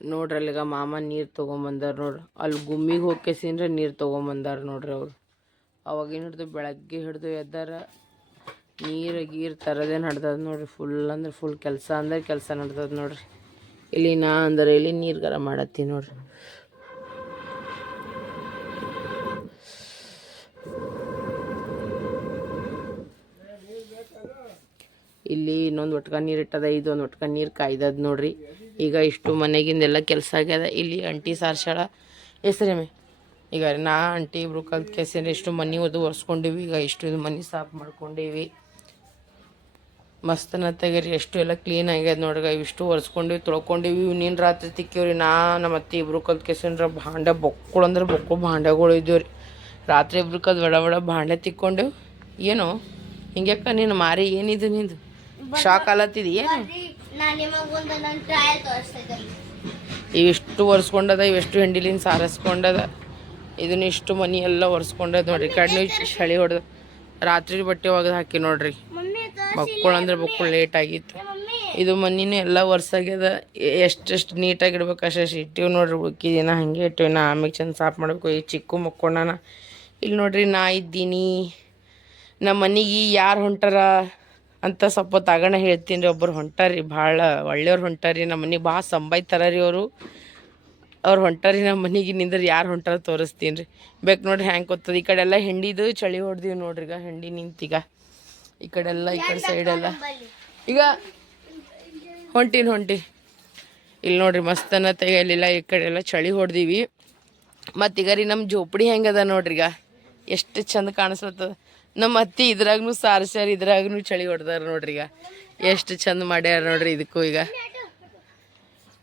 ನೋಡ್ರಿ ಅಲ್ಲಿಗ ಮಾಮ ನೀರು ತೊಗೊಂಬಂದಾರ ನೋಡ್ರಿ. ಅಲ್ಲಿ ಗುಮ್ಮಿಗೆ ಹೋಗ್ಕೆಸಿಂದ್ರೆ ನೀರು ತೊಗೊಂಬಂದಾರ ನೋಡ್ರಿ ಅವ್ರು. ಅವಾಗೇನು ಹಿಡ್ದು ಬೆಳಗ್ಗೆ ಹಿಡ್ದು ಎದ್ದಾರ. ನೀರು, ಗೀರು ತರದೇ ನಡ್ದದ ನೋಡ್ರಿ. ಫುಲ್ ಅಂದ್ರೆ ಫುಲ್ ಕೆಲಸ ಅಂದ್ರೆ ಕೆಲಸ ನಡ್ದದ ನೋಡ್ರಿ. ಇಲ್ಲಿ ನಾ ಅಂದ್ರೆ ಇಲ್ಲಿ ನೀರು ಗರಂ ಮಾಡತ್ತೀನಿ ನೋಡ್ರಿ. ಇಲ್ಲಿ ಇನ್ನೊಂದು ಒಟ್ಕ ನೀರು ಇಟ್ಟದ ಇದೊಂದು ಒಟ್ಕ ನೀರು ಕಾಯ್ದದ ನೋಡ್ರಿ. ಈಗ ಇಷ್ಟು ಮನೆಗಿಂದೆಲ್ಲ ಕೆಲಸ ಆಗ್ಯದ. ಇಲ್ಲಿ ಅಂಟಿ ಸಾರ್ಸ್ಯಾಳ. ಹೆಸ್ರೇಮೆ ಈಗ ನಾ ಅಂಟಿ ಇಬ್ರು ಕಲ್ತ್ ಕೆಸಿನ ಇಷ್ಟು ಮನೆ ಓದು ಒರೆಸ್ಕೊಂಡಿವಿ. ಈಗ ಇಷ್ಟು ಇದು ಮನೆ ಸಾಫ್ ಮಾಡ್ಕೊಂಡೀವಿ. ಮಸ್ತನ ತೆಗೀರಿ, ಎಷ್ಟು ಎಲ್ಲ ಕ್ಲೀನ್ ಆಗ್ಯದ ನೋಡ್ರಿ. ಇಷ್ಟು ಒರೆಸ್ಕೊಂಡಿವಿ, ತೊಳ್ಕೊಂಡಿವಿ. ನೀನು ರಾತ್ರಿ ತಿಕ್ಕೇವ್ರಿ. ನಾ ನಮ್ಮ ಅತ್ತೆ ಇಬ್ರು ಕಲ್ತ್ ಕೆಸಿನ್ರ ಭಾಂಡೆ ಬೊಕ್ಕಳು ಅಂದ್ರೆ ಬೊಕ್ಕು ಭಾಂಡೆಗಳು ಇದ್ದೀವಿ ರೀ. ರಾತ್ರಿ ಇಬ್ರು ಕಲ್ತ್ ಬಡ ಬಡ ಭಾಂಡೆ ತಿಕ್ಕೊಂಡೆವು. ಏನು, ಹಿಂಗ್ಯಾಕ ನೀನು ಮಾರಿ ಏನಿದು ನಿಂದು? ಶಾಕ್ ಆಲತ್ತಿದಿ ಏನು ನಾ ನಿಮಗೊಂದು ನನ್ನ ಟ್ರಯಲ್ ತೋರಿಸ್ತಿದ್ದೆ ಇವಿಷ್ಟು ಒರೆಸ್ಕೊಂಡದ ಇವೆಷ್ಟು ಹೆಂಡಿಲಿನ ಸಾರಿಸ್ಕೊಂಡದ. ಇದನ್ನ ಇಷ್ಟು ಮನಿ ಎಲ್ಲ ಒರೆಸ್ಕೊಂಡದ ನೋಡ್ರಿ. ಕಣ್ಣು ಚಳಿ ಹೊಡೆದ. ರಾತ್ರಿ ಬಟ್ಟೆ ಒಗೆದು ಹಾಕಿ ನೋಡ್ರಿ. ಮಮ್ಮಿ ಮಕ್ಕಳು ಅಂದ್ರೆ ಮಕ್ಕಳು ಲೇಟ್ ಆಗಿತ್ತು. ಇದು ಮನಿನೂ ಎಲ್ಲ ಒರ್ಸಾಗ್ಯದ. ಎಷ್ಟೆಷ್ಟು ನೀಟಾಗಿ ಇಡ್ಬೇಕು ಅಷ್ಟು ಇಟ್ಟಿವಿ ನೋಡ್ರಿ. ಉಳ್ಕಿದಿನ ಹಾಗೆ ಇಟ್ಟಿವಿ. ನಾ ಆಮೇಲೆ ಚಂದ ಸಾಫ್ ಮಾಡಬೇಕು. ಈ ಚಿಕ್ಕು ಮಕ್ಕೊಂಡನ. ಇಲ್ಲಿ ನೋಡ್ರಿ ನಾ ಇದ್ದೀನಿ. ನಮ್ಮ ಮನೆಗೆ ಯಾರು ಹೊಂಟಾರ? ಅಂತ ಸ್ವಲ್ಪ ತಗಣ ಹೇಳ್ತೀನಿ ರೀ. ಒಬ್ಬರು ಹೊಂಟಾರಿ ಭಾಳ ಒಳ್ಳೆಯವ್ರು ಹೊಂಟಾರಿ ನಮ್ಮ ಮನೆಗೆ. ಭಾಳ ಸಂಬಾಯ್ತಾರ ರೀ ಅವರು. ಅವ್ರು ಹೊಂಟಾರಿ ನಮ್ಮ ಮನೆಗೆ ನಿಂದ್ರೆ ಯಾರು ಹೊಂಟಾರ ತೋರಿಸ್ತೀನಿ ರೀ. ಬೇಕು ನೋಡ್ರಿ ಹ್ಯಾಂಗೆ ಗೊತ್ತದ. ಈ ಕಡೆ ಎಲ್ಲ ಹೆಂಡಿದು ಚಳಿ ಹೊಡ್ದೀವಿ ನೋಡ್ರಿ ಈಗ, ಹೆಂಡಿ ನಿಂತೀಗ ಈ ಕಡೆ ಎಲ್ಲ, ಈ ಕಡೆ ಸೈಡೆಲ್ಲ ಈಗ ಹೊಂಟೀನಿ ಹೊಂಟಿ ಇಲ್ಲಿ ನೋಡ್ರಿ ಮಸ್ತನ ತೆಗೆಯಲಿಲ್ಲ. ಈ ಕಡೆ ಎಲ್ಲ ಚಳಿ ಹೊಡೆದೀವಿ. ಮತ್ತೀಗ ರೀ ನಮ್ಮ ಜೋಪಡಿ ಹೆಂಗದ ನೋಡ್ರಿ ಈಗ. ಎಷ್ಟು ಚಂದ ಕಾಣಿಸ್ಲತ್ತದ. ನಮ್ಮ ಅತ್ತಿ ಇದ್ರಾಗ್ನು ಸಾರ್ಸ್ಯಾರ, ಇದ್ರಾಗ್ನು ಚಳಿ ಹೊಡ್ದಾರ ನೋಡ್ರಿ ಈಗ. ಎಷ್ಟು ಚಂದ ಮಾಡ್ಯಾರ ನೋಡ್ರಿ ಇದಕ್ಕೂ ಈಗ.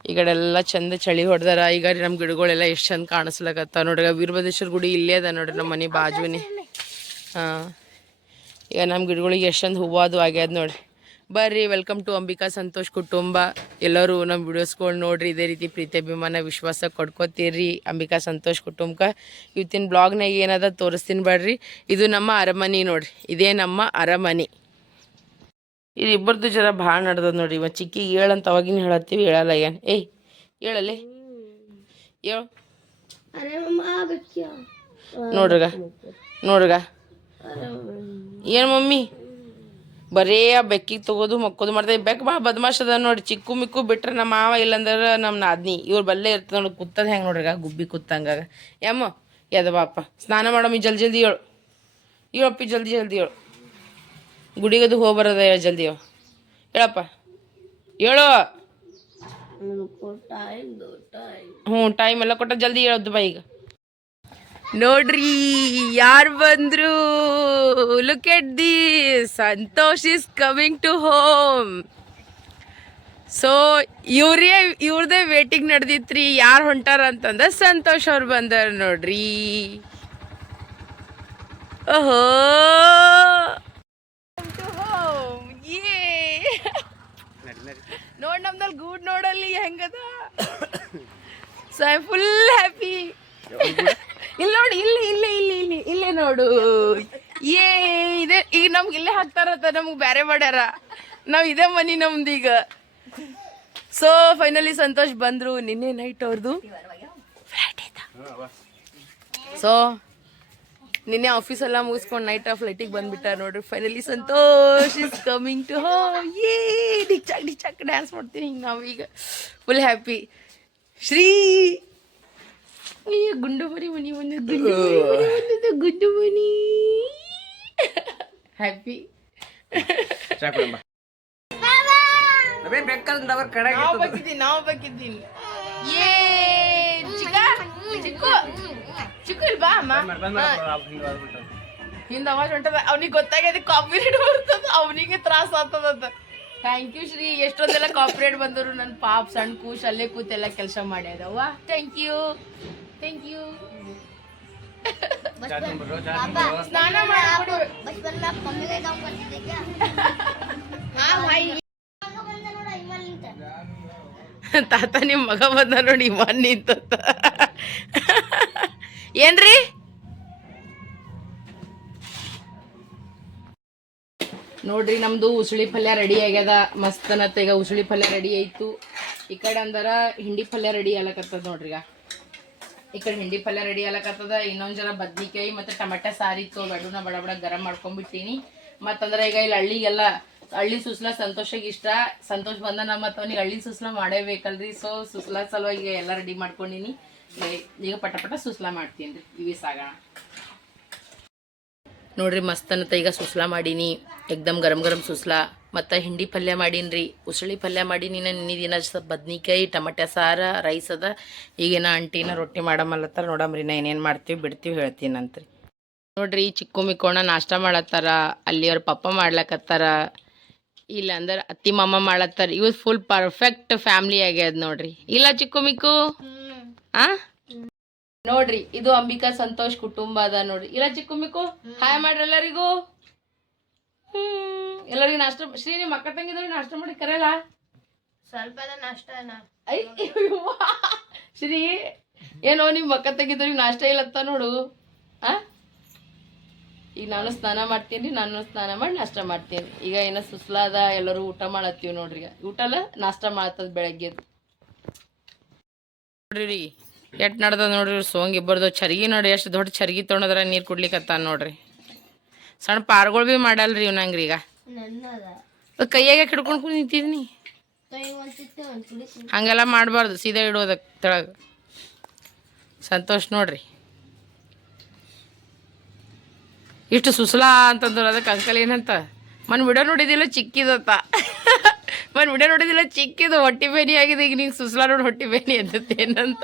ಈ ಕಡೆ ಎಲ್ಲ ಚಂದ ಚಳಿ ಹೊಡ್ದಾರ. ಈಗ ನಮ್ಮ ಗಿಡಗಳೆಲ್ಲ ಎಷ್ಟು ಚಂದ ಕಾಣಿಸ್ಲಕತ್ತ ನೋಡ್ರಿ. ವೀರಭದ್ರೇಶ್ವರ ಗುಡಿ ಇಲ್ಲೇ ಅದ ನೋಡ್ರಿ ನಮ್ಮ ಮನೆ ಬಾಜುನಿ ಹಾಂ. ಈಗ ನಮ್ಮ ಗಿಡಗಳಿಗೆ ಎಷ್ಟು ಚಂದ ಹೂವಾದು ಆಗ್ಯದ ನೋಡ್ರಿ. ಬರ್ರಿ ವೆಲ್ಕಮ್ ಟು ಅಂಬಿಕಾ ಸಂತೋಷ್ ಕುಟುಂಬ. ಎಲ್ಲರೂ ನಮ್ಮ ವಿಡಿಯೋಸ್ಗಳು ನೋಡ್ರಿ, ಇದೇ ರೀತಿ ಪ್ರೀತಿ ಅಭಿಮಾನ ವಿಶ್ವಾಸ ಕೊಡ್ಕೋತೀರಿ ಅಂಬಿಕಾ ಸಂತೋಷ್ ಕುಟುಂಬಕ್ಕೆ. ಇವತ್ತಿನ ಬ್ಲಾಗ್ನಾಗ ಏನದ ತೋರಿಸ್ತೀನಿ ಬರ್ರಿ. ಇದು ನಮ್ಮ ಅರಮನೆ ನೋಡ್ರಿ, ಇದೇ ನಮ್ಮ ಅರಮನೆ. ಇದು ಇಬ್ಬರದು ಜರ ಭಾಳ ನಡ್ದದ ನೋಡ್ರಿ, ಇವ ಚಿಕ್ಕಿಗೆ ಹೇಳಂತ ಅವಾಗಿನ ಹೇಳತ್ತೀವಿ, ಹೇಳಲ್ಲ ಏನು. ಏಯ್ ಹೇಳಲ್ಲಿ ಹೇಳು ನೋಡ್ರಿಗ ನೋಡ್ರಿಗ. ಏನು ಮಮ್ಮಿ? ಬರೇ ಆ ಬೆಕ್ಕಿಗೆ ತಗೋದು, ಮಕ್ಕೋದು ಮಾಡ್ದೆ. ಬೆಕ್ಕ ಭಾಳ ಅದ ನೋಡಿ, ಚಿಕ್ಕು ಮಿಕ್ಕು ಬಿಟ್ರೆ ನಮ್ಮ ಮಾವ ಇಲ್ಲಂದ್ರೆ ನಮ್ಮ ನಾದ್ನಿ. ಇವ್ರು ಬಲ್ಲೇ ಇರ್ತದೆ ನೋಡಿ, ಕುತ್ತದ ಹೆಂಗೆ ನೋಡ್ರಿ ಗುಬ್ಬಿ ಕುತ್ತಂಗಾಗ. ಯಮ್ಮ ಯದ ಬಾಪ. ಸ್ನಾನ ಮಾಡಮ್ಮಿ ಜಲ್ದಿ ಜಲ್ದಿ ಹೇಳು ಏಳಪ್ಪಿ ಜಲ್ದಿ ಜಲ್ದಿ ಹೇಳು ಗುಡಿಗದು ಹೋಗಿ ಬರೋದ ಹೇಳು ಜಲ್ದಿ ಹೇಳು ಹೇಳಪ್ಪ. ಹೇಳು ಹ್ಞೂ ಟೈಮ್ ಎಲ್ಲ ಕೊಟ್ಟ ಜಲ್ದಿ ಹೇಳೋದು ಬಾ ಈಗ. ನೋಡ್ರಿ, ಯಾರು ಬಂದ್ರು? Look at the Santosh is coming to home so ಇವ್ರೇ ಇವ್ರದೇ ವೇಟಿಂಗ್ ನಡೆದಿತ್ರಿ. ಯಾರು ಹೊಂಟಾರ ಅಂತಂದ್ರೆ ಸಂತೋಷ್ ಅವ್ರು ಬಂದಾರ ನೋಡ್ರಿ. ಓಹೋ! ನೋಡ್ ನಮ್ದಲ್ಲಿ ಗೂಡ್ ನೋಡಲ್ಲಿ ಹೆಂಗದ? ಸೊ ಐ ಫುಲ್ ಹ್ಯಾಪಿ ಇಲ್ಲಿ ನೋಡಿ ಇಲ್ಲಿ ಇಲ್ಲಿ ಇಲ್ಲಿ ಇಲ್ಲಿ ಇಲ್ಲೇ ನೋಡು. ಏ, ಇದೆ. ಈಗ ನಮ್ಗೆ ಇಲ್ಲೇ ಹಾಕ್ತಾರತ್ತ ನಮ್ಗೆ ಬೇರೆ ಮಾಡ್ಯಾರ. ನಾವು ಇದೇ ಮನಿ ನಮ್ದು ಈಗ. ಸೊ ಫೈನಲಿ ಸಂತೋಷ್ ಬಂದರು. ನಿನ್ನೆ ನೈಟ್ ಅವ್ರದ್ದು ಸೊ ನಿನ್ನೆ ಆಫೀಸ್ ಎಲ್ಲ ಮುಗಿಸ್ಕೊಂಡು ನೈಟ್ ಆ ಫ್ಲೈಟಿಗೆ ಬಂದ್ಬಿಟ್ಟಾರ ನೋಡ್ರಿ. Finally Santosh is coming to home ಡಿಚಾಕ್ dance ಮಾಡ್ತೀನಿ ಹಿಂಗೆ ನಾವೀಗ ಫುಲ್ ಹ್ಯಾಪಿ ಶ್ರೀ ಗುಂಡು ಮನಿ ಮನಿ ಬಂದಿದ್ದು ಗುಂಡು ಮರಿ ಮನಿ ಬಂದದ ಗುಂಡು ಮನಿ ಹ್ಯಾಪಿ ನಾವು ಬೇಕಿದ್ದೀನಿ ನಾವು ಬೇಕಿದ್ದೀನಿ ಏ ಚಿಕ್ಕ? ಚಿಕ್ಕು? ಚಿಕ್ಕು ಇಲ್ವಾ ಅಮ್ಮ? ಹಿಂದ ಅವಾಜ್ ಹೊಂಟದ. ಅವ್ನಿಗೆ ಗೊತ್ತಾಗ್ಯದ ಕಾಪಿರೇಟ್ ಬರ್ತದ ಅವನಿಗೆ ತ್ರಾಸ ಆಗ್ತದಂತ ಥ್ಯಾಂಕ್ ಯು ಶ್ರೀ. ಎಷ್ಟೊಂದೆಲ್ಲ ಕಾಪಿರೇಟ್ ಬಂದರು ನನ್ನ ಪಾಪ್ ಸಣ್ಣ ಕೂಸ್ ಅಲ್ಲೇ ಕೂತೆಲ್ಲ ಕೆಲಸ ಮಾಡ್ಯಾದವ್ವ. ಥ್ಯಾಂಕ್ ಯು ಥ್ಯಾಂಕ್ ಯು ತಾತ ನಿಮ್ಮ ಮಗ ಬಂದ ನೋಡಿ ಇವನ್ ನಿಂತ. ಏನ್ರಿ? ನೋಡ್ರಿ ನಮ್ದು ಉಸಳಿ ಪಲ್ಯ ರೆಡಿ ಆಗ್ಯದ. ಮಸ್ತ್ ಅನ್ನತ್ತ ಈಗ ಉಸುಳಿ ಪಲ್ಯ ರೆಡಿ ಆಯ್ತು. ಈ ಕಡೆ ಅಂದರ ಹಿಂಡಿ ಪಲ್ಯ ರೆಡಿ ಆಗ್ಲಕತ್ತದ ನೋಡ್ರಿ ಈಗ ಈ ಕಡೆ ಹಿಂಡಿ ಪಲ್ಯ ರೆಡಿ ಆಗ್ಲಕತ್ತದ. ಇನ್ನೊಂದು ಜರ ಬದ್ನಿಕಾಯಿ ಮತ್ತು ಟಮಾಟೆ ಸಾರಿತ್ತು ಬೆಡುನ ಬಡ ಬಡ ಗರಂ ಮಾಡ್ಕೊಂಡ್ಬಿಟ್ಟಿನಿ. ಮತ್ತಂದ್ರ ಈಗ ಇಲ್ಲಿ ಹಳ್ಳಿಗೆಲ್ಲ ಹಳ್ಳಿ ಸುಸ್ಲ ಸಂತೋಷಗೆ ಇಷ್ಟ. ಸಂತೋಷ ಬಂದ ನಮ್ಮ ಅವನಿಗೆ ಹಳ್ಳಿ ಸುಸ್ಲ ಮಾಡೇಬೇಕಲ್ರಿ ಸೊ ಸುಸ್ಲ ಸಲುವಾಗಿ ಎಲ್ಲ ರೆಡಿ ಮಾಡ್ಕೊಂಡಿನಿ. ಈಗ- ಈಗ ಪಟ ಪಟ ಸುಸ್ಲ ಮಾಡ್ತೀನಿ ರೀ. ಇವಿ ಸಾಗೋಣ. ನೋಡ್ರಿ ಮಸ್ತ್ ಅನ್ನತ್ತ ಈಗ ಸುಸ್ಲಾ ಮಾಡೀನಿ. ಎಕ್ದಮ್ ಗರಂ ಗರಂ ಸುಸ್ಲಾ. ಮತ್ತು ಹಿಂಡಿ ಪಲ್ಯ ಮಾಡೀನಿ ಉಸಳಿ ಪಲ್ಯ ಮಾಡಿ ನೀನು ನಿನ್ನೆ ದಿನ ಸ್ವಲ್ಪ ಬದ್ನಿಕಾಯಿ ಟಮಟೆ ಸಾರ ರೈಸ್ ಅದ. ಈಗಿನ ಅಂಟಿನ ರೊಟ್ಟಿ ಮಾಡಮಲ್ಲತ್ತಾರ ನೋಡಮ್ರಿ ನಾ ಏನೇನು ಮಾಡ್ತೀವಿ ಬಿಡ್ತೀವಿ ಹೇಳ್ತೀನಂತ್ರಿ ನೋಡ್ರಿ ಚಿಕ್ಕು ಮಿಕ್ಕೋಣ ನಾಷ್ಟ ಮಾಡತ್ತಾರ ಅಲ್ಲಿ ಅವ್ರ ಪಪ್ಪ ಮಾಡ್ಲಕತ್ತಾರ ಇಲ್ಲ ಅಂದ್ರೆ ಅತ್ತಿ ಮಾಮ ಮಾಡತ್ತಾರ ಇವ್ ಫುಲ್ ಪರ್ಫೆಕ್ಟ್ ಫ್ಯಾಮಿಲಿ ಆಗ್ಯದ ನೋಡ್ರಿ. ಇಲ್ಲ ಚಿಕ್ಕು ಮಿಕ್ಕು? ಆ? ನೋಡ್ರಿ ಇದು ಅಂಬಿಕಾ ಸಂತೋಷ್ ಕುಟುಂಬ ಅದ ನೋಡ್ರಿ. ಇಲ್ಲ ಚಿಕ್ಕು ಮಿಕ್ಕು? ಹಾಯ್ ಮಾಡ್ರಿ ಎಲ್ಲರಿಗೂ. ಎಲ್ಲರಿಗೂ ನಾಷ್ಟ ಶ್ರೀ ನಿಮ್ಮ ಅಕ್ಕ ತಂಗಿದವ್ರಿಗೆ ನಾಷ್ಟ ಮಾಡಿ ಕರೆಯಲ್ಲ? ಸ್ವಲ್ಪ ನಾಷ್ಟ ಐ. ಶ್ರೀ ಏನೋ ನಿಮ್ಮ ಅಕ್ಕ ತಂಗಿದವ್ರಿಗೆ ನಾಷ್ಟ ಇಲ್ಲತ್ತ ನೋಡು. ಆ? ಈಗ ನಾನು ಸ್ನಾನ ಮಾಡ್ತೀನಿ ನಾನು ಸ್ನಾನ ಮಾಡಿ ನಾಷ್ಟ ಮಾಡ್ತೀನಿ. ಈಗ ಏನ ಸುಸ್ಲಾದ ಎಲ್ಲರೂ ಊಟ ಮಾಡತ್ತೀವಿ ನೋಡ್ರಿ ಈಗ. ಊಟ ಅಲ್ಲ ನಾಷ್ಟ ಮಾಡತ್ತದ ಬೆಳಗ್ಗೆ. ನೋಡ್ರಿ ಎಟ್ ನಡ್ದ ನೋಡ್ರಿ ಸೋಂಗ್ ಇಬ್ಬರದು. ಚರ್ಗಿ ನೋಡಿ ಎಷ್ಟು ದೊಡ್ಡ ಚರ್ಗಿ ತೊಗೊಂಡ್ರ ನೀರು ಕುಡ್ಲಿಕ್ಕೆ ನೋಡ್ರಿ. ಸಣ್ಣ ಪಾರ್ಗಳು ಭೀ ಮಾಡಲ್ರಿ ಇವ್ನಂಗ್ರಿ ಈಗ. ನನ್ನದ. ಅದ್ ಕೈಯಾಗ ಹಿಡ್ಕೊಂಡು ನಿಂತಿದ್ನಿ. ಹಂಗೆಲ್ಲ ಮಾಡಬಾರ್ದು ಸೀದಾ ಇಡೋದಕ್ಕೆ ತೆಳಗ. ಸಂತೋಷ್ ನೋಡ್ರಿ. ಇಷ್ಟು ಸುಸಲಾ ಅಂತಂದ್ರೆ ಅದಕ್ಕೆ ಅಂಕಲ್ ಏನಂತ ಮನ್ ವಿಡಿಯೋ ನೋಡಿದಿಲ್ಲ ಚಿಕ್ಕಿದತ್ತ ಮನ್ ವಿಡಿಯೋ ನೋಡಿದಿಲ್ಲ ಚಿಕ್ಕಿದು ಹೊಟ್ಟಿ ಬೇನಿ ಆಗಿದೆ ಈಗ ನೀವು ಸುಸಲಾ ನೋಡಿ ಹೊಟ್ಟಿ ಬೇನಿ ಏನಂತ.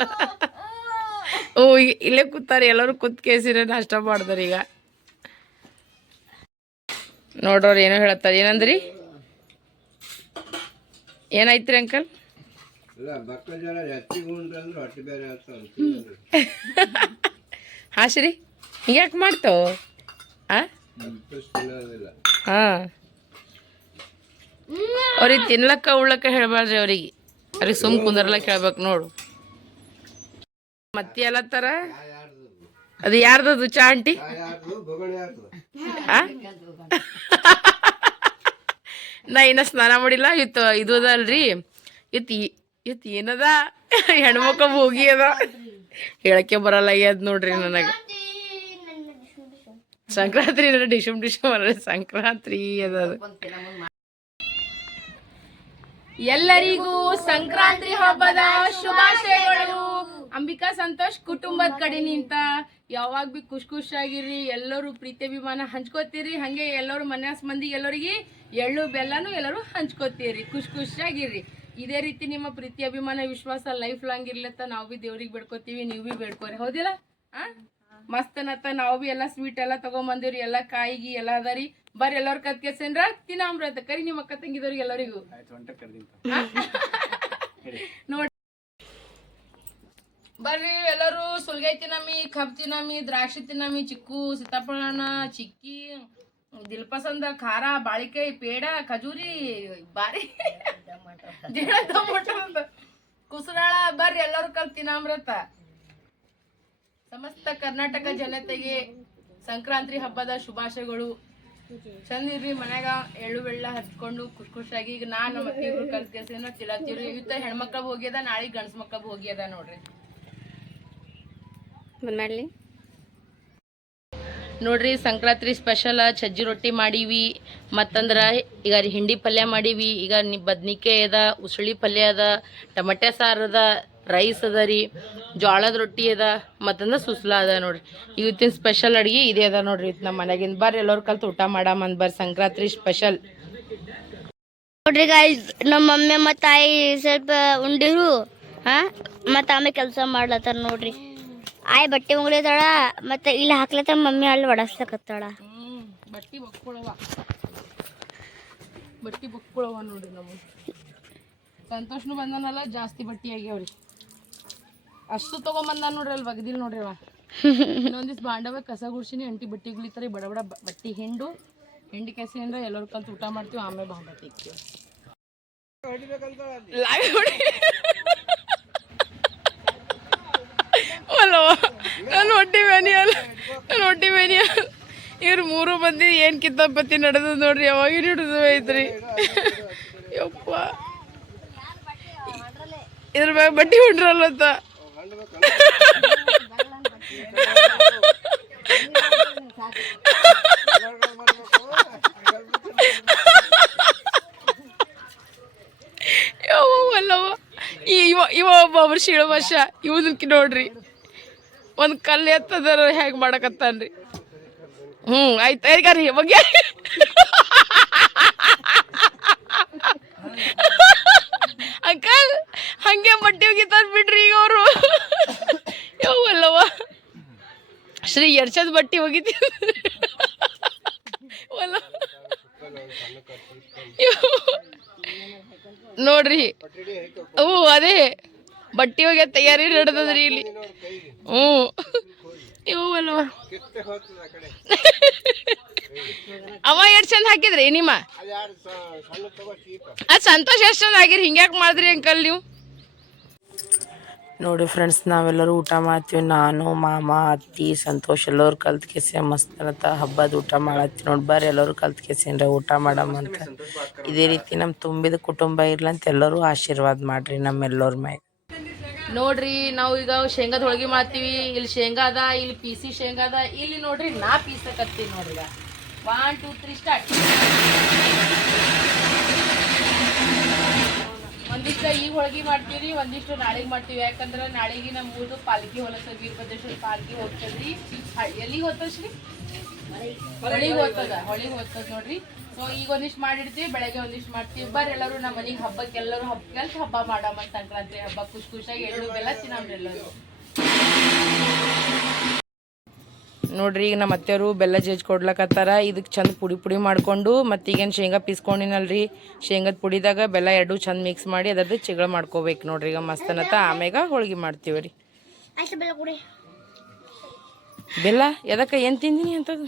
ಓ ಈಗ ಇಲ್ಲೇ ಕೂತಾರೆ ಎಲ್ಲರೂ ಕೂತ್ ಕೇಸಿರ ನಾಷ್ಟ ಮಾಡ್ದಾರ ಈಗ. ನೋಡೋರು ಏನೋ ಹೇಳತ್ತಾರ ಏನಂದ್ರಿ? ಏನಾಯ್ತ್ರಿ ಅಂಕಲ್? ಇಲ್ಲ ಮಕ್ಕಳ ಜನ ಹೆಚ್ಚಿಗೆ ಉಂಡ್ರಂದ್ರೆ ಹೊಟ್ಟೆ ಬೇರೆ ಆಗ್ತಾವ ಹಾ ಶ್ರೀ ಹಿಂಗ್ಯಾಕೆ ಮಾಡ್ತಾವ ಹಾಂ. ಅವ್ರಿಗೆ ತಿನ್ಲಕ್ಕ ಉಳ್ಳಕ್ಕ ಹೇಳ್ಬಾರ್ರಿ ಅವ್ರಿಗೆ. ಅವ್ರಿಗೆ ಸುಮ್ ಕುಂದರ್ಲಕ್ಕ ಹೇಳ್ಬೇಕು ನೋಡು. ಮತ್ತೆ ಎಲ್ಲತ್ತಾರ ಅದು ಯಾರ್ದದು ಚಾ ಆಂಟಿ? ನಾ ಇನ್ನ ಸ್ನಾನ ಮಾಡಿಲ್ಲ, ಇತ್ತು, ಇದು ಅದಲ್ರಿ. ಅಲ್ರಿ ಇತ್ತು ಏನದ? ಹೆಣ್ಮಕ್ಕ ಹೋಗಿ ಅದ. ಹೇಳಕ್ಕೆ ಬರಲ್ಲ ಅದ್ ನೋಡ್ರಿ ನನಗೆ. ಸಂಕ್ರಾಂತಿ ಡಿಶಮ್ ಡಿಶಮ್ ಅಲ್ಲ ಸಂಕ್ರಾಂತಿ ಅದು. ಎಲ್ಲರಿಗೂ ಸಂಕ್ರಾಂತಿ ಹಬ್ಬದ ಶುಭಾಶಯಗಳು. ಅಂಬಿಕಾ ಸಂತೋಷ್ ಕುಟುಂಬದ ಕಡೆ ನಿಂತ ಯಾವಾಗ ಬಿ ಖುಷ್ ಖುಷಿಯಾಗಿರಿ ಎಲ್ಲರೂ ಪ್ರೀತಿ ಅಭಿಮಾನ ಹಂಚ್ಕೋತೀರಿ ಹಂಗೆ ಎಲ್ಲರೂ ಮನ್ಯಾಸ್ ಮಂದಿ ಎಲ್ಲರಿಗೆ ಎಳ್ಳು ಬೆಲ್ಲನೂ ಎಲ್ಲರೂ ಹಂಚ್ಕೋತೀರಿ ಖುಷ್ ಖುಷಿಯಾಗಿರ್ರಿ ಇದೇ ರೀತಿ ನಿಮ್ಮ ಪ್ರೀತಿ ಅಭಿಮಾನ ವಿಶ್ವಾಸ ಲೈಫ್ ಲಾಂಗ್ ಇರ್ಲತ್ತ ನಾವು ಬಿ ದೇವ್ರಿಗೆ ಬೇಡ್ಕೋತೀವಿ ನೀವು ಬಿ ಬೇಡ್ಕೋರಿ ಹೌದಿಲ್ಲ? ಆ? ಮಸ್ತ್ ನತ್ತ ನಾವು ಬಿ ಎಲ್ಲ ಸ್ವೀಟ್ ಎಲ್ಲ ತಗೊಂಬಂದಿವ್ರಿ ಎಲ್ಲ ಕಾಯಿಗಿ ಎಲ್ಲ ಅದಾರಿ. ಬರ್ರಿ ಎಲ್ಲರ ಕತ್ ಕೆಸೇನ್ರ ತಿನ್ನಾಮ್ರತ ಕರಿ ನಿಮ್ಮ ಅಕ್ಕ ತಂಗಿದವ್ರಿಗೆ ಎಲ್ಲರಿಗೂ. ನೋಡಿ. ಬರ್ರಿ, ಎಲ್ಲರೂ ಸುಲ್ಗೈ ತಿನ್ನಮಿ ಕಬ್ ತಿನ್ನಮಿ ದ್ರಾಕ್ಷಿ ತಿನ್ನಮಿ ಚಿಕ್ಕು ಸೀತಾಫಲ ಚಿಕ್ಕಿ, ದಿಲ್ಪಸಂದ, ಖಾರ, ಬಾಳಿಕಾಯಿ, ಪೇಡ, ಖಜೂರಿ, ಬಾರಿ. ಕುಸರಾಳ, ಬರ್ರಿ, ಎಲ್ಲರೂ ಕಲ್ ತಿನ್ನಾಮ್ರತ ಸಮಸ್ತ ಕರ್ನಾಟಕ ಜನತೆಗೆ ಸಂಕ್ರಾಂತಿ ಹಬ್ಬದ ಶುಭಾಶಯಗಳು. ಚಂದ ಇರ್ರಿ ಮನ್ಯಾಗ, ಎಳ್ಳು, ಬೆಳ್ಳ ಹಚ್ಕೊಂಡು ಖುಷಿ ಖುಷಿಯಾಗಿ. ಈಗ ನಾನು ಮತ್ತೆ ಇಬ್ರು ಕಲ್ತ್ಕೇಸಿನ ತಿಳತ್ತೀವ್ರಿ ಇವತ್ತ ಹೆಣ್ಮಕ್ಳ ಹೋಗ್ಯದ ನಾಳೆ ಗಂಡ್ಸ್ ಮಕ್ಳ ಹೋಗ್ಯದ ನೋಡ್ರಿ. ಮಾಡ್ಲಿ. ನೋಡ್ರಿ ಸಂಕ್ರಾಂತಿ ಸ್ಪೆಷಲ್ ಸಜ್ಜಿ ರೊಟ್ಟಿ ಮಾಡೀವಿ ಮತ್ತಂದ್ರ ಈಗ ರೀ ಹಿಂಡಿ ಪಲ್ಯ ಮಾಡೀವಿ ಈಗ ನಿ ಬದ್ನಿಕಾಯಿ ಅದ ಉಸಳಿ ಪಲ್ಯ ಅದ ಟಮಟೆ ಸಾರು ಅದ ರೈಸ್ ಅದ ರೀ ಜೋಳದ ರೊಟ್ಟಿ ಅದ ಮತ್ತಂದ್ರೆ ಸುಸ್ಲ ಅದ ನೋಡ್ರಿ. ಇವತ್ತಿನ ಸ್ಪೆಷಲ್ ಅಡುಗೆ ಇದೇ ಅದ ನೋಡ್ರಿ ಇವತ್ತು ನಮ್ಮ ಮನೆಗಿಂದ ಬರ್ರಿ ಎಲ್ಲರೂ ಕಲ್ತು ಊಟ ಮಾಡಾಮಂದ್ ಬರ್ರಿ ಸಂಕ್ರಾಂತಿ ಸ್ಪೆಷಲ್ ನೋಡ್ರಿ ಗಾಯ್ಸ್ ನಮ್ಮ ಮಮ್ಮಿ ಮತ್ತು ತಾಯಿ ಸ್ವಲ್ಪ ಉಂಡಿರು ಹಾಂ ಮತ್ತು ಆಮೇಲೆ ಕೆಲಸ ಮಾಡ್ಲತ್ತಾರ ನೋಡ್ರಿ. ಆಯ್ ಬಟ್ಟೆ ಮುಗಿದಾಳ ಮತ್ತು ಇಲ್ಲಿ ಹಾಕ್ಲತ್ತ ಮಮ್ಮಿ ಅಲ್ಲಿ ಒಡಸ್ಲಕತ್ತಾಳ. ಬಟ್ಟಿ ಬಕ್ಕೊಳವ. ಬಟ್ಟಿ ಬಕ್ಕೊಳವ ನೋಡಿ ನಾವು. ಸಂತೋಷನು ಬಂದನಲ್ಲ ಜಾಸ್ತಿ ಬಟ್ಟಿ ಆಗ್ಯಾವ್ರಿ. ಅಷ್ಟು ತಗೊಂಬಂದ ನೋಡ್ರಿ ಅಲ್ಲಿ ಬಗ್ದಿಲ್ ನೋಡ್ರಿ ಅವ. ಇನ್ನೊಂದಿವ್ಸ ಬಾಂಡವ ಕಸ ಗುಡ್ಸಿನಿ ಅಂಟಿ ಬಟ್ಟಿ ಗುಳಿತಾರೆ ಬಡ ಬಡ ಬಟ್ಟೆ ಹಿಂಡು. ಹಿಂಡಿ ಕೆಸಿ ಕೆಸಿಂದ ಎಲ್ಲರೂ ಕಲ್ತು ಊಟ ಮಾಡ್ತೀವಿ ಆಮೇಲೆ ಬಾಂಬ ಬಟ್ಟೆ ಇಕ್ತೀವಿ Live ಹೊಡಿ. ಅಲ್ಲವ ನಾನು ಹೊಟ್ಟಿ ಬೇನಿ ಅಲ್ಲ ಹೊಟ್ಟಿ ಬೇನಿ ಇವ್ರು ಮೂರು ಮಂದಿ ಏನು ಕಿತ್ತಾಪತ್ತಿ ನಡೆದು ನೋಡ್ರಿ ಯಾವಾಗ ಹಿಡಿದು ಐತ್ರಿ ಯಪ್ಪ. ಇದ್ರ ಮ್ಯಾಗ ಬಟ್ಟಿ ಅಂತ. ಅಲ್ಲವ ಇವ ಇವ ಒಬ್ಬ ಅವ್ರ ಶಿಳವಶ ಇವನಕ್ಕೆ ನೋಡ್ರಿ. ಒಂದು ಕಲ್ಲು ಎತ್ತದ್ರ ಹೇಗೆ ಮಾಡಕತ್ತಾನ್ರಿ? ಹ್ಞೂ ಆಯ್ತು ಐಗಾರಿ ಹೋಗ್ಯ ಅಂಕಲ್, ಹಂಗೆ ಬಟ್ಟೆ ಒಗಿತಾರ ಬಿಡ್ರಿ ಈಗ ಅವರು. ಯಾವಲ್ಲವ ಶ್ರೀ ಎರ್ಚದ್ ಬಟ್ಟೆ ಒಗಿತೀವಿ. ನೋಡ್ರಿ. ಹ್ಞೂ ಅದೇ. ಬಟ್ಟೆ ಹೋಗಿ ತಯಾರಿ ನಡೆದದ್ರಿ ಇಲ್ಲಿ. ಹ್ಞೂ. ಇವು ಆ ಅವ ಎಷ್ಟು ಚಂದ ಹಾಕಿದ್ರಿ ನಿಮ್ಮ ಅದು ಸಂತೋಷ ಎಷ್ಟು ಚಂದ ಆಗಿರಿ ಹಿಂಗ್ಯಾಕೆ ಮಾಡಿದ್ರಿ ಅಂಕಲ್ ನೀವು? ನೋಡಿ ಫ್ರೆಂಡ್ಸ್, ನಾವೆಲ್ಲರೂ ಊಟ ಮಾಡ್ತೀವಿ. ನಾನು, ಮಾಮ, ಅತ್ತಿ, ಸಂತೋಷ್ ಎಲ್ಲರೂ ಕಲ್ತ್ ಕೆಸಿ ಮಸ್ತ್ ಅಂತ ಹಬ್ಬದ ಊಟ ಮಾಡತ್ತಿ ನೋಡಿ, ಬರ್ರಿ, ಎಲ್ಲರೂ ಕಲ್ತ್ ಕೆಸಿನ್ರ ಊಟ ಮಾಡಮ್ಮ ಅಂತ. ಇದೇ ರೀತಿ ನಮ್ಮ ತುಂಬಿದ ಕುಟುಂಬ ಇರ್ಲಂತ ಎಲ್ಲರೂ ಆಶೀರ್ವಾದ ಮಾಡ್ರಿ ನಮ್ಮೆಲ್ಲರ ಮ್ಯಾಗ. ನೋಡ್ರಿ ನಾವು ಈಗ ಶೇಂಗಾದ ಹೋಳಿಗೆ ಮಾಡ್ತೀವಿ. ಇಲ್ಲಿ ಶೇಂಗಾ ಅದ ಇಲ್ಲಿ ಪೀಸಿ ಶೇಂಗಾ ಅದ. ಇಲ್ಲಿ ನೋಡ್ರಿ ನಾ ಪೀಸಕತ್ತೀನಿ ನೋಡ್ರಿ ಈಗ. ಒನ್ ಟೂ ತ್ರೀ ಸ್ಟಾರ್ಟ್ ಒಂದಿಷ್ಟ ಈಗ ಹೋಳಿಗೆ ಮಾಡ್ತೀವಿ ಒಂದಿಷ್ಟು ನಾಳೆಗೆ ಮಾಡ್ತೀವಿ. ಯಾಕಂದ್ರೆ ನಾಳೆಗೆ ನಮ್ಮ ಊರ್ದು ಪಾಲ್ಕಿ ಹೊಲಸ ವೀರಭದ್ರೇಶ್ವರ ಪಾಲ್ಕಿ ಹೋಗ್ತದ್ರಿ. ಎಲ್ಲಿಗೆ ಹೋಗ್ತದ್ರಿ ಹೊಳಿಗೆ ಹೋಗ್ತದ ಹೊಳಿಗೆ ಹೋಗ್ತದ ನೋಡ್ರಿ. ಸೊ ಈಗ ಒಂದಿಷ್ಟು ಮಾಡಿರ್ತೀವಿ ಬೆಳಗ್ಗೆ ಒಂದಿಷ್ಟು ಮಾಡ್ತೀವಿ. ಬರ್ರಿ ಎಲ್ಲರೂ ನಮ್ಮ ಮನೆಗೆ ಹಬ್ಬಕ್ಕೆ ಎಲ್ಲರೂ ಹಬ್ಬಕ್ಕೆ ಹಬ್ಬ ಮಾಡಮ್ಮ ಸಂಕ್ರಾಂತಿ ಹಬ್ಬ ಖುಷಿ ಖುಷಿಯಾಗಿ ಎಳ್ಳು ಬೆಲ್ಲ ತಿನ್ನಮ್ರಿ ಎಲ್ಲರೂ. ನೋಡ್ರಿ ಈಗ ನಮ್ಮ ಅತ್ತೆಯವರು ಬೆಲ್ಲ ಜಜ್ಜಿ ಕೊಡ್ಲಕತ್ತಾರ. ಇದಕ್ಕೆ ಚಂದ ಪುಡಿ ಪುಡಿ ಮಾಡಿಕೊಂಡು ಮತ್ತೀಗೇನು ಶೇಂಗಾ ಪೀಸ್ಕೊಂಡಿನಲ್ರಿ. ಶೇಂಗದ ಪುಡಿದಾಗ ಬೆಲ್ಲ ಎರಡು ಚಂದ ಮಿಕ್ಸ್ ಮಾಡಿ ಅದ್ರದ್ದು ಚಿಗಳ ಮಾಡ್ಕೋಬೇಕು ನೋಡ್ರಿ. ಈಗ ಮಸ್ತ್ ಆಮೇಗ ಆಮ್ಯಾಗ ಹೋಳಿಗೆ ಮಾಡ್ತೀವಿ ರೀ. ಅಷ್ಟು ಬೆಲ್ಲ ಕುಡಿ. ಬೆಲ್ಲ? ಎದಕ್ಕೆ ಏನು ತಿಂದಿನಿ ಅಂತದು?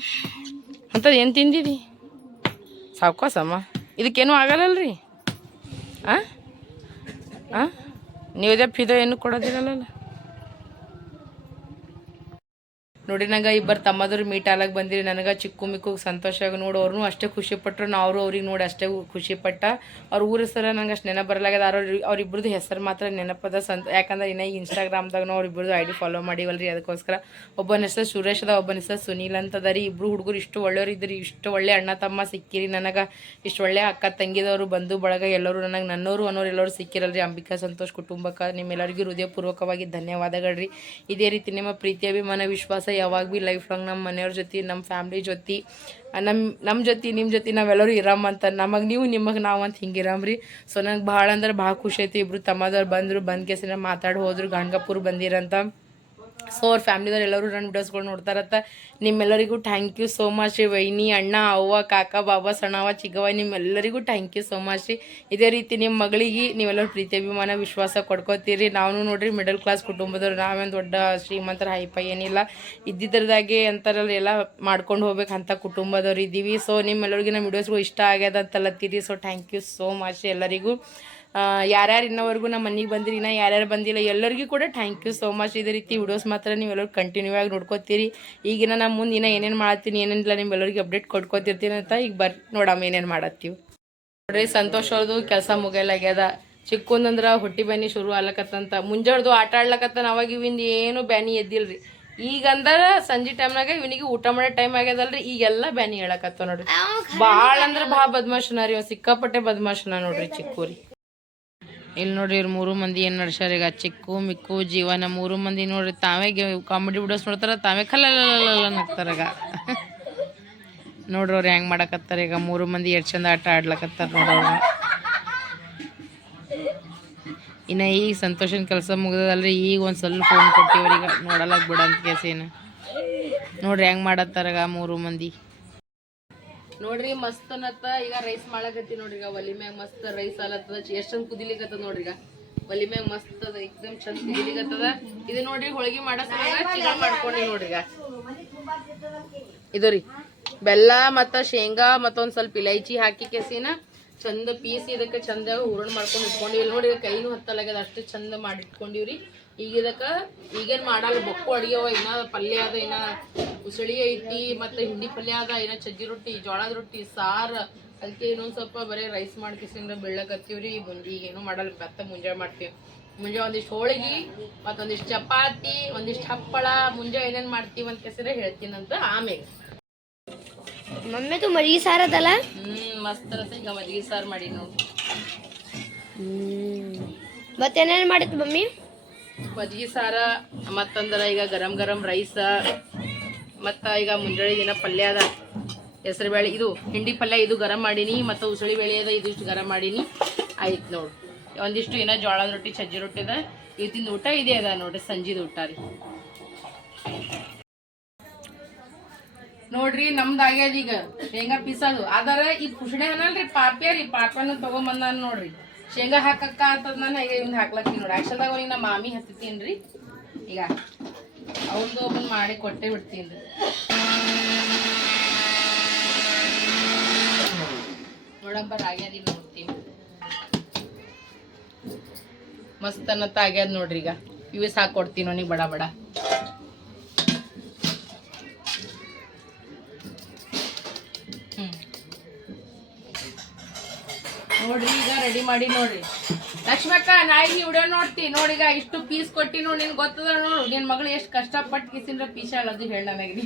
ಅಂಥದ್ದು ಏನು ತಿಂದಿದಿ? ಸಾವ್ಕಾಸಮ್ಮ ಇದಕ್ಕೇನು ಆಗಲ್ಲಲ್ರಿ? ಹಾಂ ಹಾಂ ನೀವು ಇದೇ ಫಿದೋ ಏನು ಕೊಡೋದಿರಲ್ಲ ನೋಡಿ, ನಂಗೆ ಇಬ್ಬರು ತಮ್ಮದ್ರು ಮೀಟ್ ಆಲಕ್ ಬಂದಿರಿ. ನನಗೆ ಚಿಕ್ಕು ಮಿಕ್ಕು ಸಂತೋಷ ನೋಡಿ ಅವ್ರನ್ನೂ ಅಷ್ಟೇ ಖುಷಿ ಪಟ್ಟರು ಅವರು ಅವ್ರಿಗೆ ನೋಡಿ ಅಷ್ಟೇ ಖುಷಿ ಪಟ್ಟ. ಅವ್ರ ಊರ ಸರ ನಂಗೆ ಅಷ್ಟು ನೆನಪು ಬರಲಾಗ್ಯದ. ಅವ್ರ ಅವ್ರಿಬ್ರದ್ದು ಹೆಸರು ಮಾತ್ರ ನೆನಪದ ಸಂತ, ಯಾಕಂದ್ರೆ ಇನ್ನ ಇನ್ಸ್ಟಾಗ್ರಾಮ್ದಾಗ ನಾವು ಅವ್ರಿಬ್ರದ್ದು ಐ ಡಿ ಫಾಲೋ ಮಾಡಿವಲ್ರಿ. ಅದಕ್ಕೋಸ್ಕರ ಒಬ್ಬನ ಹೆಸರು ಸುರೇಶ್ ಅದ, ಒಬ್ಬನ ಹೆಸರು ಸುನೀಲ್ ಅಂತದ ರೀ. ಇಬ್ರು ಹುಡುಗರು ಇಷ್ಟು ಒಳ್ಳೆಯವ್ರು ಇದ್ರಿ. ಇಷ್ಟು ಒಳ್ಳೆ ಅಣ್ಣ ತಮ್ಮ ಸಿಕ್ಕಿರಿ ನನಗೆ. ಇಷ್ಟು ಒಳ್ಳೆ ಅಕ್ಕ ತಂಗಿದವರು, ಬಂಧು ಬಳಗ ಎಲ್ಲರೂ ನನಗೆ ನನ್ನವರು ಅನ್ನೋರು ಎಲ್ಲರೂ ಸಿಕ್ಕಿರಲ್ರಿ. ಅಂಬಿಕಾ ಸಂತೋಷ್ ಕುಟುಂಬಕ್ಕೆ ನಿಮ್ಮೆಲ್ಲರಿಗೂ ಹೃದಯಪೂರ್ವಕವಾಗಿ ಧನ್ಯವಾದಗಳ್ರಿ. ಇದೇ ರೀತಿ ನಿಮ್ಮ ಪ್ರೀತಿ, ಅಭಿಮಾನ, ವಿಶ್ವಾಸ ಯಾವಾಗ ಭೀ ಲೈಫ್ ಲಾಂಗ್ ನಮ್ಮ ಮನೆಯವ್ರ ಜೊತೆ ನಮ್ಮ ಫ್ಯಾಮ್ಲಿ ಜೊತೆ ನಮ್ಮ ನಮ್ಮ ಜೊತೆ ನಿಮ್ಮ ಜೊತೆ ನಾವೆಲ್ಲರೂ ಇರಮ್ಮ ಅಂತ. ನಮಗೆ ನೀವು, ನಿಮಗೆ ನಾವು ಅಂತ ಹಿಂಗಿರಮ್ರಿ ಸೊ ನಂಗೆ ಭಾಳ ಅಂದ್ರೆ ಭಾಳ ಖುಷಿ ಐತಿ ಇಬ್ರು ತಮ್ಮದವ್ರು ಬಂದರು, ಬಂದ್ ಕೇಸಿನ ಮಾತಾಡಿ ಹೋದ್ರು ಗಂಗಾಪುರ್ ಬಂದಿರಂತ. ಸೊ ಅವ್ರ ಫ್ಯಾಮ್ಲಿದವ್ರು ಎಲ್ಲರೂ ನನ್ನ ವಿಡಿಯೋಸ್ಗಳು ನೋಡ್ತಾರತ್ತ. ನಿಮ್ಮೆಲ್ಲರಿಗೂ ಥ್ಯಾಂಕ್ ಯು ಸೋ ಮಚ್ ವೈನಿ, ಅಣ್ಣ, ಅವ್ವ, ಕಾಕ, ಬಾಬಾ ಸಣ್ಣವ ಚಿಕ್ಕವ ನಿಮ್ಮೆಲ್ಲರಿಗೂ ಥ್ಯಾಂಕ್ ಯು ಸೋ ಮಚ್ ಇದೇ ರೀತಿ ನಿಮ್ಮ ಮಗಳಿಗೆ ನೀವೆಲ್ಲರೂ ಪ್ರೀತಿ, ಅಭಿಮಾನ, ವಿಶ್ವಾಸ ಕೊಡ್ಕೋತೀರಿ. ನಾವು ನೋಡ್ರಿ ಮಿಡಲ್ ಕ್ಲಾಸ್ ಕುಟುಂಬದವ್ರು. ನಾವೇನು ದೊಡ್ಡ ಶ್ರೀಮಂತರ ಹೈಪ ಏನಿಲ್ಲ. ಇದ್ದಿದ್ದರದಾಗೆ ಅಂತಾರಲ್ಲ, ಎಲ್ಲ ಮಾಡ್ಕೊಂಡು ಹೋಗ್ಬೇಕು ಅಂತ ಕುಟುಂಬದವ್ರು ಇದ್ದೀವಿ. ಸೊ ನಿಮ್ಮೆಲ್ಲರಿಗೂ ನಮ್ಮ ವಿಡಿಯೋಸ್ಗಳು ಇಷ್ಟ ಆಗ್ಯದ ಅಂತಲತ್ತೀರಿ so thank you so much ಎಲ್ಲರಿಗೂ. ಯಾರ್ಯಾರು ಇನ್ನವರೆಗೂ ನಮ್ಮ ಮನೆಗೆ ಬಂದಿರಿ ನಾ ಯಾರ್ಯಾರು ಬಂದಿಲ್ಲ ಎಲ್ಲರಿಗೂ ಕೂಡ ಥ್ಯಾಂಕ್ ಯು ಸೋ ಮಚ್ ಇದೇ ರೀತಿ ವಿಡಿಯೋಸ್ ಮಾತ್ರ ನೀವೆಲ್ಲರೂ ಕಂಟಿನ್ಯೂ ಆಗಿ ನೋಡ್ಕೋತೀರಿ. ಈಗಿನ ನಾನು ಮುಂದೆ ಇನ್ನ ಏನೇನು ಮಾಡತ್ತೀನಿ ಏನೇನಿಲ್ಲ ನಿಮ್ಮೆಲ್ಲರಿಗೆ ಅಪ್ಡೇಟ್ ಕೊಟ್ಕೋತಿರ್ತೀನಿ ಅಂತ ಈಗ ಬರ್ ನೋಡಮ್ಮ ಏನೇನು ಮಾಡತ್ತೀವಿ. ನೋಡ್ರಿ ಸಂತೋಷ್ ಅವ್ರದ್ದು ಕೆಲಸ ಮುಗಿಯಲಾಗ್ಯದ. ಚಿಕ್ಕಂದಂದ್ರ ಹೊಟ್ಟಿ ಬ್ಯಾನಿ ಶುರು ಆಗ್ಲಕತ್ತಂತ. ಮುಂಜಾಡ್ದು ಆಟ ಆಡ್ಲಕತ್ತಾನ ಅವಾಗ ಇವಿಂದ ಏನು ಬ್ಯಾನಿ ಎದ್ದಿಲ್ರಿ. ಈಗ ಅಂದ್ರ ಸಂಜೆ ಟೈಮ್ನಾಗ ಇವನಿಗೆ ಊಟ ಮಾಡೋ ಟೈಮ್ ಆಗ್ಯದಲ್ರಿ. ಈಗೆಲ್ಲ ಬ್ಯಾನಿ ಹೇಳಕತ್ತ ನೋಡ್ರಿ. ಭಾಳ ಅಂದ್ರೆ ಭಾಳ ಬದ್ಮಾಶನ ರೀ ಸಿಕ್ಕಾಪಟ್ಟೆ ಬದ್ಮಾಶನ ನೋಡ್ರಿ ಚಿಕ್ಕೂರಿ. ಇಲ್ಲಿ ನೋಡ್ರಿ ಇವ್ರು ಮೂರು ಮಂದಿ ಏನು ನಡ್ಸ್ಯಾರ ಈಗ? ಚಿಕ್ಕು, ಮಿಕ್ಕು, ಜೀವನ ಮೂರು ಮಂದಿ ನೋಡ್ರಿ. ತಾವೇ ಕಾಮಿಡಿ ವಿಡಿಯೋಸ್ ನೋಡ್ತಾರ, ತಾವೇ ಕಲ್ಲಲ್ಲ ಈಗ. ನೋಡ್ರಿ ಅವ್ರು ಹೆಂಗ್ ಮಾಡಕತ್ತಾರ ಈಗ. ಮೂರು ಮಂದಿ ಎಷ್ಟು ಚಂದ ಆಟ ಆಡ್ಲಕತ್ತಾರ ನೋಡೋರು ಇನ್ನು ಈಗ ಸಂತೋಷನ್ ಕೆಲಸ ಮುಗಿದದಲ್ರಿ, ಈಗ ಒಂದು ಸ್ವಲ್ಪ ಫೋನ್ ಕೊಟ್ಟಿವ್ರಿಗೆ ನೋಡಲ್ಲ ಬಿಡಂತ ಕೇಸೇನು. ನೋಡ್ರಿ ಹೆಂಗ್ ಮಾಡತ್ತಾರಾಗ ಮೂರು ಮಂದಿ. ನೋಡ್ರಿ ಮಸ್ತ್ ಅನ್ನತ್ತ ಈಗ ರೈಸ್ ಮಾಡಕತ್ತಿ ನೋಡ್ರಿ ಈಗ ಒಲಿ ಮ್ಯಾಗ ಮಸ್ತ್ ರೈಸ್ ಆಲತ್ತದ ಎಷ್ಟ್ ಚಂದ ಕುದಿಲಿಕತ್ತದ ನೋಡ್ರಿ ಈಗ. ಒಲಿ ಮ್ಯಾಗ ಮಸ್ತ್ ಅದ, ಎಕ್ದಮ್ ಚಂದ ಕುದಿಲಿಕತ್ತದ. ಇದು ನೋಡ್ರಿ ಹೋಳಿಗೆ ಮಾಡೋ ಚಿಕನ್ ಮಾಡ್ಕೊಂಡಿ ನೋಡ್ರಿ ಈಗ. ಇದು ರೀ, ಬೆಲ್ಲ ಮತ್ತ ಶೇಂಗಾ ಮತ್ತೊಂದ್ ಸ್ವಲ್ಪ ಇಲೈಚಿ ಹಾಕಿ ಕೆಸಿನ ಚಂದ ಪೀಸ್ ಇದಕ್ಕೆ ಚಂದ ಹೂರಣ ಮಾಡ್ಕೊಂಡು ಇಟ್ಕೊಂಡಿವಿ. ನೋಡಿ ಕೈನು ಹತ್ತಲಾಗ್ಯದ, ಅಷ್ಟು ಚಂದ ಮಾಡಿ ಇಟ್ಕೊಂಡಿವ್ರಿ ಈಗ ಈಗೇನು ಈಗೇನ್ ಮಾಡಲ್ಲ ಬೊಕ್ಕು ಅಡಿಗೆ ಅವ ಇನ್ನ ಪಲ್ಯ ಅದ ಇನ್ನ ಉಸಳಿ ಐತಿ ಮತ್ತು ಹಿಂಡಿ ಪಲ್ಯ ಅದ ಇನ್ನ ಸಜ್ಜಿ ರೊಟ್ಟಿ ಜೋಳದ ರೊಟ್ಟಿ ಸಾರ್ ಅದಕ್ಕೆ ಇನ್ನೊಂದು ಸ್ವಲ್ಪ ಬರೀ ರೈಸ್ ಮಾಡ್ಕಿಸಿಂದ ಬೆಳ್ಳಕತ್ತೀವ್ರಿ ಈಗ ಈಗೇನು ಮಾಡಲ್ಲ ಭತ್ತ ಮುಂಜಾನೆ ಮಾಡ್ತೀವಿ. ಮುಂಜಾನೆ ಒಂದಿಷ್ಟು ಹೋಳಿಗೆ ಮತ್ತೊಂದಿಷ್ಟು ಚಪಾತಿ ಒಂದಿಷ್ಟು ಹಪ್ಪಳ ಮುಂಜಾನೆ ಏನೇನ್ ಮಾಡ್ತೀವಿ ಅಂತ ಕೆಸರೇ ಹೇಳ್ತೀನಂತ ಆಮೇಲೆ. ಮಮ್ಮಿ ತು ಸಾರು ಅದಲ್ಲ? ಹ್ಞೂ ಮಸ್ತ್ ಈಗ ಮಜ್ಜಿಗೆ ಸಾರು ಮಾಡಿ ಮತ್ತೆ ಮತ್ತೇನೇನು ಮಾಡಿತ್ತು ಮಮ್ಮಿ? ಮಜ್ಜಿಗೆ ಸಾರ, ಮತ್ತಂದ್ರೆ ಈಗ ಗರಂ ಗರಂ ರೈಸ, ಮತ್ತ ಈಗ ಮುಂಜಾನೆ ದಿನ ಪಲ್ಯ ಅದ. ಹೆಸರು ಬೇಳೆ ಇದು, ಹಿಂಡಿ ಪಲ್ಯ ಇದು ಗರಂ ಮಾಡೀನಿ, ಮತ್ತು ಉಸಳಿ ಬೇಳೆ ಅದ ಇದಿಷ್ಟು ಗರಂ ಮಾಡೀನಿ. ಆಯ್ತು ನೋಡು. ಒಂದಿಷ್ಟು ಏನೋ ಜೋಳದ ರೊಟ್ಟಿ, ಸಜ್ಜಿ ರೊಟ್ಟಿ ಅದ. ಇವತ್ತಿನ ಊಟ ಇದೇ ಅದ ನೋಡ್ರಿ, ಸಂಜಿದ ಊಟ ರೀ. ನೋಡ್ರಿ, ನಮ್ದು ಆಗ್ಯದ ಈಗ ಶೇಂಗಾ ಪೀಸದು ಅದರ ಈ ಪುಷಣೆ ಅನ್ನಲ್ರಿ ಪಾಪ್ಯ ರೀ, ಪಾಪ್ಯನ ತಗೊಂಬಂದಾನ ನೋಡ್ರಿ. ಶೇಂಗಾ ಹಾಕಕ್ಕ ಅಂತದ್ ನಾನು ಈಗ ಇವ್ನ ಹಾಕ್ಲತ್ತೀನಿ ನೋಡಿ. ಆಕ್ಚುಲ್ದಾಗ ಅವ್ನಿಗೆ ನಮ್ಮ ಮಾಮಿ ಹತ್ತೀನಿ ಈಗ ಅವ್ರದ್ದು ಒಬ್ಬನ ಮಾಡಿ ಕೊಟ್ಟೆ ಬಿಡ್ತೀನಿ ರೀ ನೋಡಪ್ಪ ಆಗ್ಯಾದ ಈಗ ಮಸ್ತ್ ಅನ್ನತ್ತ ಆಗ್ಯಾದ ನೋಡ್ರಿ ಈಗ. ಇವೇ ಸಾಕು ಕೊಡ್ತೀನಿ ಅವನಿಗೆ ಬಡ ಬಡ. ರೆಡಿ ಮಾಡಿ ನೋಡ್ರಿ. ಲಕ್ಷ್ಮಕ್ಕ, ನಾಯಿಗೆ ವಿಡಿಯೋ ನೋಡ್ತಿ. ನೋಡಿಗ ಇಷ್ಟು ಪೀಸ್ ಕೊಟ್ಟಿ ನೋಡಿ ನಿನ್ ಗೊತ್ತದ ನೋಡು. ನಿನ್ ಮಗಳು ಎಷ್ಟು ಕಷ್ಟಪಟ್ಟು ಕಿಸಿನ್ರ ಅದು ಹೇಳ ನನಗ್ರಿ